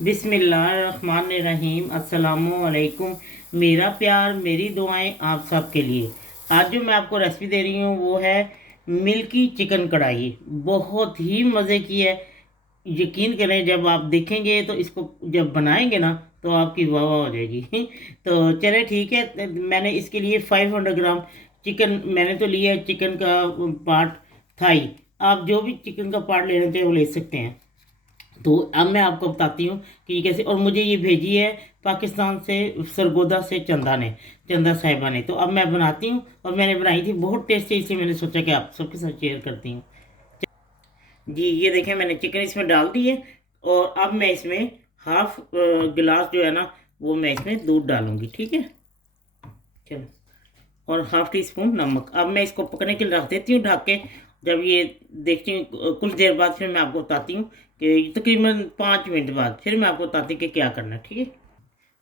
बिस्मिल्लाहिर्रहमानिर्रहीम अस्सलामुअलैकुम। मेरा प्यार मेरी दुआएं आप सब के लिए। आज जो मैं आपको रेसिपी दे रही हूँ वो है मिल्की चिकन कढ़ाई। बहुत ही मज़े की है। यकीन करें, जब आप देखेंगे तो इसको जब बनाएंगे ना तो आपकी वाह वाह हो जाएगी। तो चले ठीक है, मैंने इसके लिए 500 ग्राम चिकन मैंने तो लिया है। चिकन का पार्ट थाई, आप जो भी चिकन का पार्ट लेना चाहिए वो ले सकते हैं। तो अब मैं आपको बताती हूँ कि ये कैसे। और मुझे ये भेजी है पाकिस्तान से, सरगोदा से चंदा साहिबा ने। तो अब मैं बनाती हूँ और मैंने बनाई थी बहुत टेस्टी, इसलिए मैंने सोचा कि आप सबके साथ शेयर करती हूँ। जी ये देखें, मैंने चिकन इसमें डाल दी है। और अब मैं इसमें हाफ गिलास जो है ना वो मैं इसमें दूध डालूंगी, ठीक है। चलो, और हाफ टी स्पून नमक। अब मैं इसको पकने के लिए रख देती हूँ ढक के। जब ये देखती हूँ कुछ देर बाद फिर मैं आपको बताती हूँ कि तकरीबन 5 मिनट बाद फिर मैं आपको बताती हूँ कि क्या करना है, ठीक है।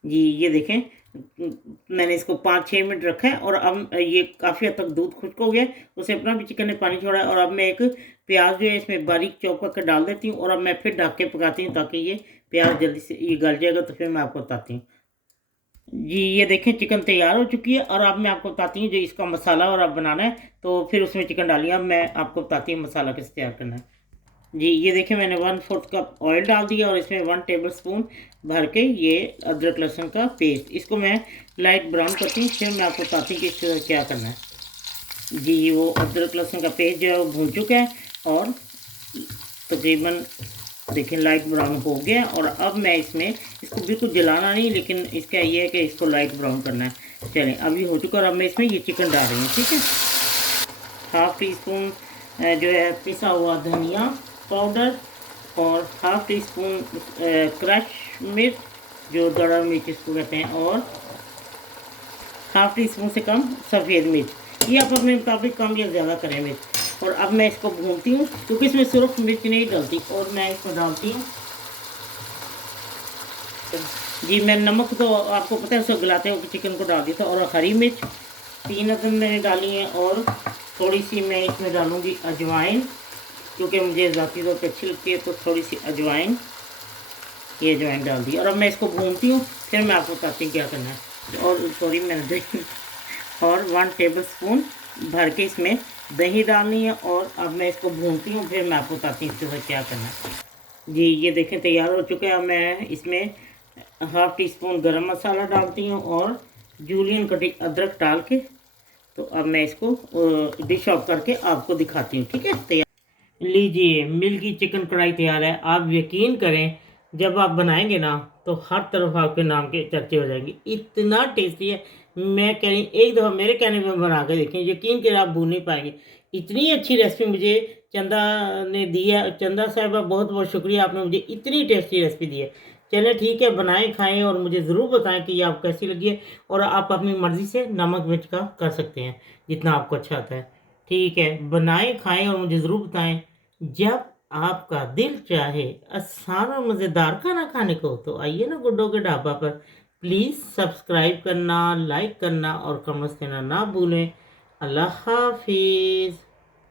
जी ये देखें, मैंने इसको 5-6 मिनट रखा है और अब ये काफ़ी हद तक दूध खुश्क हो गया है। उसे अपना भी चिकन ने पानी छोड़ा है। और अब मैं एक प्याज जो है इसमें बारीक चॉप करके डाल देती हूँ और अब मैं फिर ढक के पकाती हूँ ताकि ये प्याज जल्दी से ये गल जाएगा। तो फिर मैं आपको बताती हूँ। जी ये देखें, चिकन तैयार हो चुकी है। और अब मैं आपको बताती हूँ जो इसका मसाला और अब बनाना है। तो फिर उसमें चिकन डालिए। अब मैं आपको बताती हूँ मसाला कैसे तैयार करना है। जी ये देखें, मैंने 1/4 कप ऑयल डाल दिया और इसमें 1 टेबल स्पून भर के ये अदरक लहसुन का पेस्ट, इसको मैं लाइट ब्राउन करती हूँ। फिर मैं आपको बताती हूँ कि इसको क्या करना है। जी वो अदरक लहसुन का पेस्ट जो है वो भून चुका है और तकरीबन देखिए लाइट ब्राउन हो गया। और अब मैं इसमें इसको बिल्कुल जलाना नहीं, लेकिन इसका ये है कि इसको लाइट ब्राउन करना है। चलें, अब ये हो चुका और अब मैं इसमें ये चिकन डाल रही हूँ, ठीक है। हाफ टी स्पून जो है पिसा हुआ धनिया पाउडर और हाफ टी स्पून क्रश मिर्च, जो दड़ा मिर्च इसको कहते हैं, और हाफ टी स्पून से कम सफ़ेद मिर्च। ये आप अपने मुताबिक कम या ज़्यादा करें मिर्च। और अब मैं इसको भूनती हूँ क्योंकि इसमें सिर्फ मिर्च नहीं डलती। और मैं इसको डालती हूँ, जी मैं नमक तो आपको पता है उसको गलाते हुए चिकन को डाल दिया था। और हरी मिर्च 3 अदद मैंने डाली हैं। और थोड़ी सी मैं इसमें डालूँगी अजवाइन, क्योंकि मुझे ज़ाती तौर पर अच्छी लगती है। तो थोड़ी सी अजवाइन, ये अजवाइन डाल दी। और अब मैं इसको भूनती हूँ, फिर मैं आपको बताती हूँ क्या करना है। और सॉरी मैंने दही और 1 टेबल स्पून भर के इसमें दही डालनी है। और अब मैं इसको भूनती हूँ, फिर मैं आपको बताती हूँ इसके साथ क्या करना है। जी ये देखें तैयार हो चुके हैं। अब मैं इसमें हाफ टी स्पून गरम मसाला डालती हूँ और जूलियन कटी अदरक डाल के। तो अब मैं इसको डिश आउट करके आपको दिखाती हूँ, ठीक है। तैयार, लीजिए मिल्की चिकन कढ़ाई तैयार है। आप यकीन करें, जब आप बनाएंगे ना तो हर तरफ आपके नाम के चर्चे हो जाएंगे। इतना टेस्टी है, मैं कह रही एक दफ़ा मेरे कहने पे बना के देखें, यकीन करें आप भूल नहीं पाएंगे। इतनी अच्छी रेसिपी मुझे चंदा ने दी है। चंदा साहिबा बहुत बहुत शुक्रिया, आपने मुझे इतनी टेस्टी रेसिपी दी है। चलें ठीक है, बनाएं खाएं और मुझे ज़रूर बताएं कि ये आपको कैसी लगी है। और आप अपनी मर्ज़ी से नमक मिर्च का कर सकते हैं जितना आपको अच्छा आता है। ठीक है, बनाएं खाएं और मुझे ज़रूर बताएं। जब आपका दिल चाहे आसान और मज़ेदार खाना खाने को, तो आइए ना गुड्डो के ढाबा पर। प्लीज़ सब्सक्राइब करना, लाइक करना और कमेंट्स करना ना भूलें। अल्लाह हाफिज़।